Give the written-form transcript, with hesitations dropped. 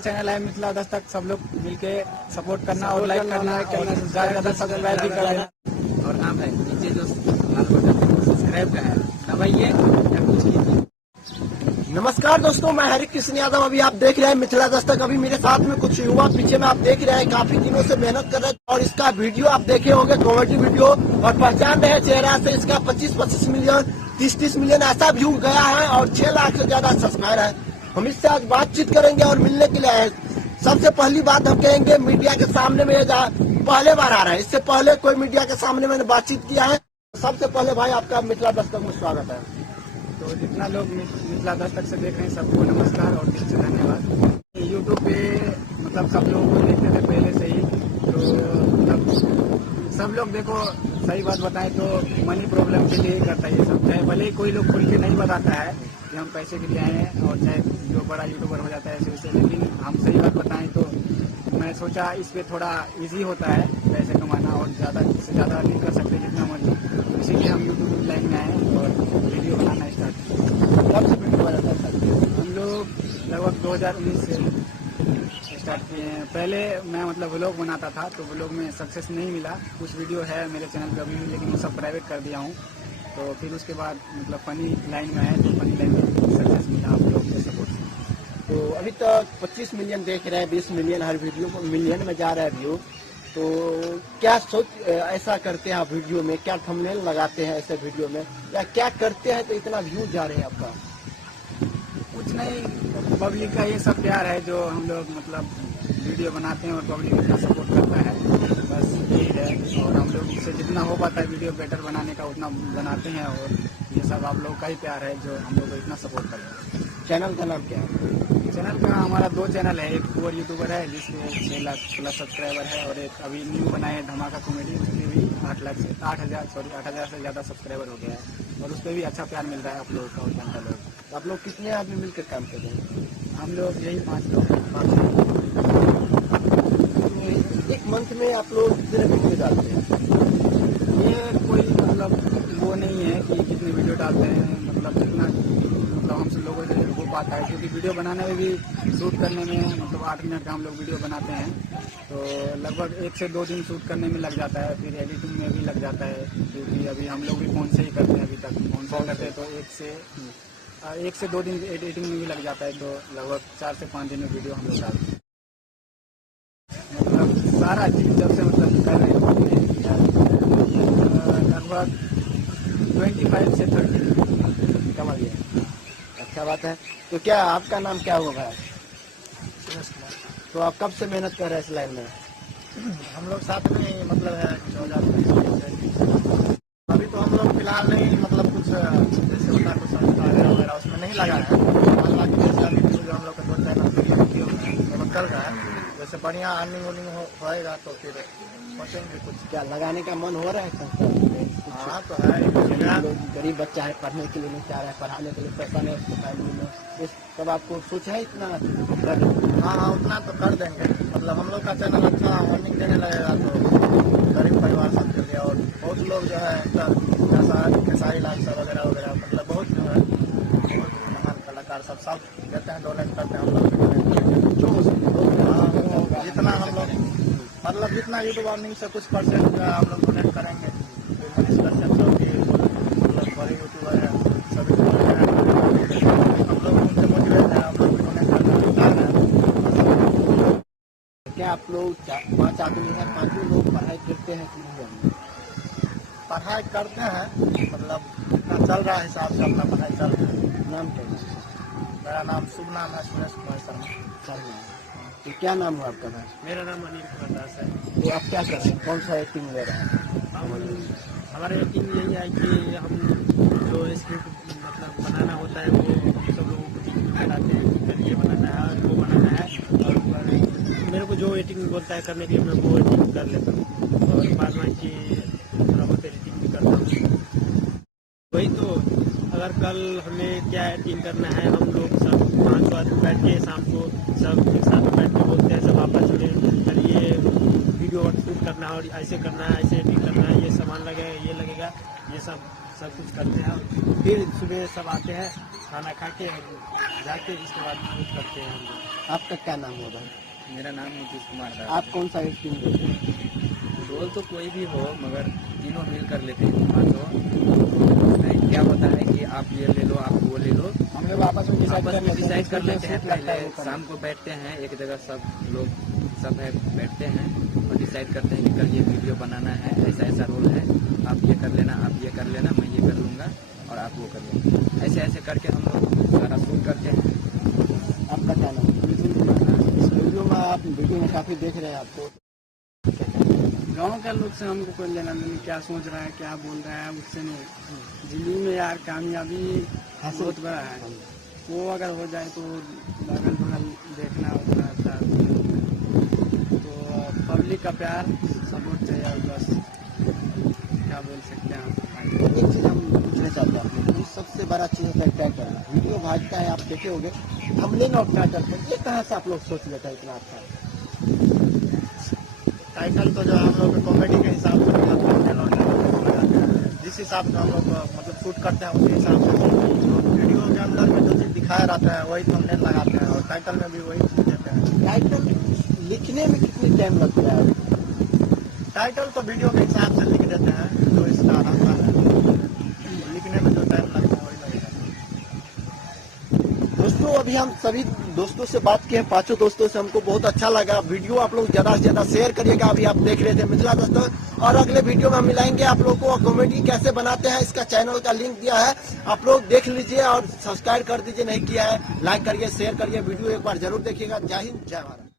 Channel है मिथिला दस्तक, सब लोग मिलके सपोर्ट करना और लाइक करना, ज्यादा सब्सक्राइब भी करना। और हाँ भाई, नीचे जो लाल बटन सब्सक्राइब का है दबाइए या कुछ कीजिए। नमस्कार दोस्तों, मैं हरि कृष्ण यादव। अभी आप देख रहे हैं मिथिला दस्तक। अभी मेरे साथ में कुछ युवा पीछे में आप देख रहे हैं, काफी दिनों से मेहनत कर रहे हैं और इसका वीडियो आप देखे होंगे, कॉमेडी वीडियो, और पहचान रहे चेहरा से। इसका 25-25 मिलियन 30-30 मिलियन ऐसा व्यू गया है और 6 लाख से ज्यादा सब्सक्राइबर है। हम इससे आज बातचीत करेंगे और मिलने के लिए आए। सबसे पहली बात हम कहेंगे, मीडिया के सामने में पहले बार आ रहा है, इससे पहले कोई मीडिया के सामने मैंने बातचीत किया है। सबसे पहले भाई आपका मिथिला दस्तक में स्वागत है। तो जितना लोग मिथिला दस्तक से देख रहे हैं सबको नमस्कार और दिल से धन्यवाद। यूट्यूब पे मतलब सब लोगों को देखते थे पहले से ही, तो मतलब सब लोग देखो, सही बात बताएं तो मनी प्रॉब्लम के लिए ही करता है ये सब। चाहे भले ही कोई लोग खुल के नहीं बताता है कि हम पैसे के लिए आए हैं, और चाहे जो बड़ा यूट्यूबर हो जाता है ऐसे वैसे, लेकिन हम सही बात बताएं तो मैं सोचा इस पे थोड़ा इजी होता है पैसे कमाना, और ज़्यादा से ज़्यादा अर्निंग कर सकते हैं जितना मर्जी। इसीलिए हम यूट्यूब लाइन में आए और वीडियो बनाना स्टार्ट किया। कब से वीडियो बनाना स्टार्ट किया? हम लोग लगभग 2019 से स्टार्ट किए हैं। पहले मैं मतलब व्लॉग बनाता था, तो व्लॉग में सक्सेस नहीं मिला। कुछ वीडियो है मेरे चैनल पर अभी भी, लेकिन वो सब प्राइवेट कर दिया हूँ। तो फिर उसके बाद मतलब फनी लाइन में आए, तो फनी लाइन में सक्सेस मिला आप लोग के सपोर्ट से। तो अभी तक 25 मिलियन देख रहे हैं, 20 मिलियन हर वीडियो को मिलियन में जा रहा है व्यू। तो क्या सोच ऐसा करते हैं आप वीडियो में, क्या थंबनेल लगाते हैं ऐसे वीडियो में, या क्या करते हैं तो इतना व्यू जा रहे हैं आपका? कुछ नहीं, पब्लिक का ये सब प्यार है जो हम लोग मतलब वीडियो बनाते हैं और पब्लिक इतना सपोर्ट करता है, बस यही है। और हम लोग से जितना हो पाता है वीडियो बेटर बनाने का उतना बनाते हैं, और ये सब आप लोग का ही प्यार है जो हम लोग को इतना सपोर्ट करता है। चैनल का नाम क्या है? चैनल का हमारा 2 चैनल है। एक पुअर यूट्यूबर है जिसमें 6 लाख प्लस सब्सक्राइबर है, और एक अभी न्यू बनाए है धमाका कॉमेडी, उसमें भी 8,000 से ज़्यादा सब्सक्राइबर हो गया है, और उस पर भी अच्छा प्यार मिल रहा है आप लोगों का और जनता लोग। आप लोग कितने आदमी मिलकर काम कर रहे हैं? हम लोग यही 5 लोग। तो एक मंथ में आप लोग कितने वीडियो डालते हैं? ये कोई मतलब वो नहीं है कि कितने वीडियो डालते हैं, मतलब जितना मतलब हम सब लोगों से हो पाता है, क्योंकि वीडियो बनाने में भी, शूट करने में मतलब 8 मिनट का हम लोग वीडियो बनाते हैं, तो लगभग 1 से 2 दिन शूट करने में लग जाता है। फिर एडिटिंग में भी लग जाता है, क्योंकि अभी हम लोग भी फ़ोन से ही करते हैं, अभी तक फ़ोन से करते हैं, तो 1 से 2 दिन एडिटिंग में भी लग जाता है, तो लगभग 4 से 5 दिन में वीडियो हम लोग डालते हैं। मतलब सारा चीज़ जब से मतलब कर रहे हैं लगभग 25 से 30 कमा लिया, अच्छा बात है। तो क्या आपका नाम क्या होगा? तो आप कब से मेहनत कर रहे हैं इस लाइन में? हम लोग साथ में मतलब है 2020। अभी तो हम लोग फिलहाल नहीं, मतलब कुछ जैसे होता है कुछ वगैरह उसमें नहीं लगा है। हालांकि जैसे अभी जो हम लोग का 2 चैनल वीडियो चल रहा है, जैसे बढ़िया अर्निंग होएगा तो फिर सोचेंगे कुछ। क्या लगाने का मन हो रहा है संस्था में? हाँ तो है, गरीब बच्चा है, पढ़ने के लिए नहीं चाह रहा है, पढ़ाने के लिए पैसा नहीं है फैमिली में, इस सब आपको सोचा है इतना? हाँ उतना तो कर देंगे। मतलब हम लोग का चैनल अच्छा अर्निंग देने लगेगा तो गरीब परिवार सब के लिए, और बहुत लोग जो है खेसारी लाल सर वगैरह वगैरह, मतलब बहुत जो है बहुत महान कलाकार सब देते हैं, डोनेट करते हैं हम लोग। जितना हम लोग मतलब जितना यूट्यूब अर्निंग से कुछ परसेंट जो है हम लोग डोनेट करेंगे। बड़े यूट्यूबर है सभी हम लोग उनसे मोटिवेट है, हम लोग डोनेट करना। क्या आप लोग 5 आदमी हैं, 5 लोग पढ़ाई करते हैं कि नहीं? पढ़ाई करते हैं, मतलब जितना चल रहा है हिसाब से अपना पढ़ाई चल रहा है। नाम क्या है? मेरा नाम शुभ नाम है सुरेश कुमार शर्मा। तो क्या नाम है आपका भाई? मेरा नाम अनिल कुमार दास है। तो आप क्या कर रहे हैं, कौन सा एक्टिंग ले रहे हैं? हमारे एक्टिंग यही है कि हम जो स्क्रिप्ट मतलब बनाना होता है वो सब लोगों को बताते हैं कि फिर ये बनाना है वो बनाना है, और मेरे को जो एडिटिंग बोलता है करने के लिए मैं वो एडिटिंग कर लेता हूँ, और बाद में कि थोड़ा बहुत एडिटिंग भी करता हूँ। वही तो, अगर कल हमें क्या एडिटिंग करना है, हम लोग सब 5 आदमी बैठ के शाम को सब एक साथ बैठ के बोलते हैं, सब आपस जुड़े, फिर ये वीडियो शूट करना है और ऐसे करना है, ऐसे एडिटिंग करना है, ये सामान लगेगा, ये लगेगा, ये सब कुछ करते हैं। फिर सुबह सब आते हैं खाना खा के जाके इसके बाद शूट करते हैं हम लोग। आपका क्या नाम है भाई? मेरा नाम नीतीश कुमार है। आप कौन सा स्क्रीन देते हैं? रोल तो कोई भी हो, मगर तीनों मिल कर लेते हैं। मान लो क्या होता है कि आप ये ले लो, आप वो ले लो, हम लोग आपस में डिसाइड कर लेते हैं। लगता है पहले वो करना। शाम को बैठते हैं एक जगह, सब लोग सब है बैठते हैं और डिसाइड करते हैं कि कल ये वीडियो बनाना है, ऐसा ऐसा रोल है, आप ये कर लेना, आप ये कर लेना, मैं ये कर लूँगा और आप वो कर लेना। ऐसे ऐसे करके हम लोग सारा शूट करते हैं। आपका क्या नाम है? इस वीडियो में आप वीडियो में काफी देख रहे हैं आपको। गांव के लोग से हमको कोई लेना नहीं, क्या सोच रहा है, क्या बोल रहा है, उससे नहीं। जिंदगी में यार कामयाबी बहुत बड़ा है, वो अगर हो जाए तो अगल बगल देखना उतना अच्छा। तो पब्लिक का प्यार सपोर्ट चाहिए और बस, क्या बोल सकते हैं हम। एक चीज हम पूछना चाहते हैं आपको, सबसे बड़ा चीज होता है टाइटल। वीडियो भाजता है, आप देखे होंगे थंबनेल और टाइटल पर, ये कहाँ से आप लोग सोच लेते हैं इतना अच्छा? टाइटल तो जो हम लोग कॉमेडी के हिसाब से जिस हिसाब से हम लोग मतलब शूट करते हैं उसी हिसाब से वीडियो के अंदर में जो चीज दिखाया रहता है वही थंबनेल लगाते हैं और टाइटल में भी वही चीज देते हैं। टाइटल लिखने में कितनी टाइम लगता है? टाइटल तो वीडियो के हिसाब से लिख देते हैं, जो इसका रहता है लिखने में जो टाइम लगता है वही लगता है। दोस्तों अभी हम सभी दोस्तों से बात किए, पांचों दोस्तों से, हमको बहुत अच्छा लगा। वीडियो आप लोग ज्यादा से ज्यादा शेयर करिएगा। अभी आप देख रहे थे मिथिला दस्तक, और अगले वीडियो में हम मिलाएंगे आप लोगों को। कॉमेडी कैसे बनाते हैं इसका चैनल का लिंक दिया है, आप लोग देख लीजिए और सब्सक्राइब कर दीजिए, नहीं किया है लाइक करिए, शेयर करिए। वीडियो एक बार जरूर देखिएगा। जय हिंद, जय भारत।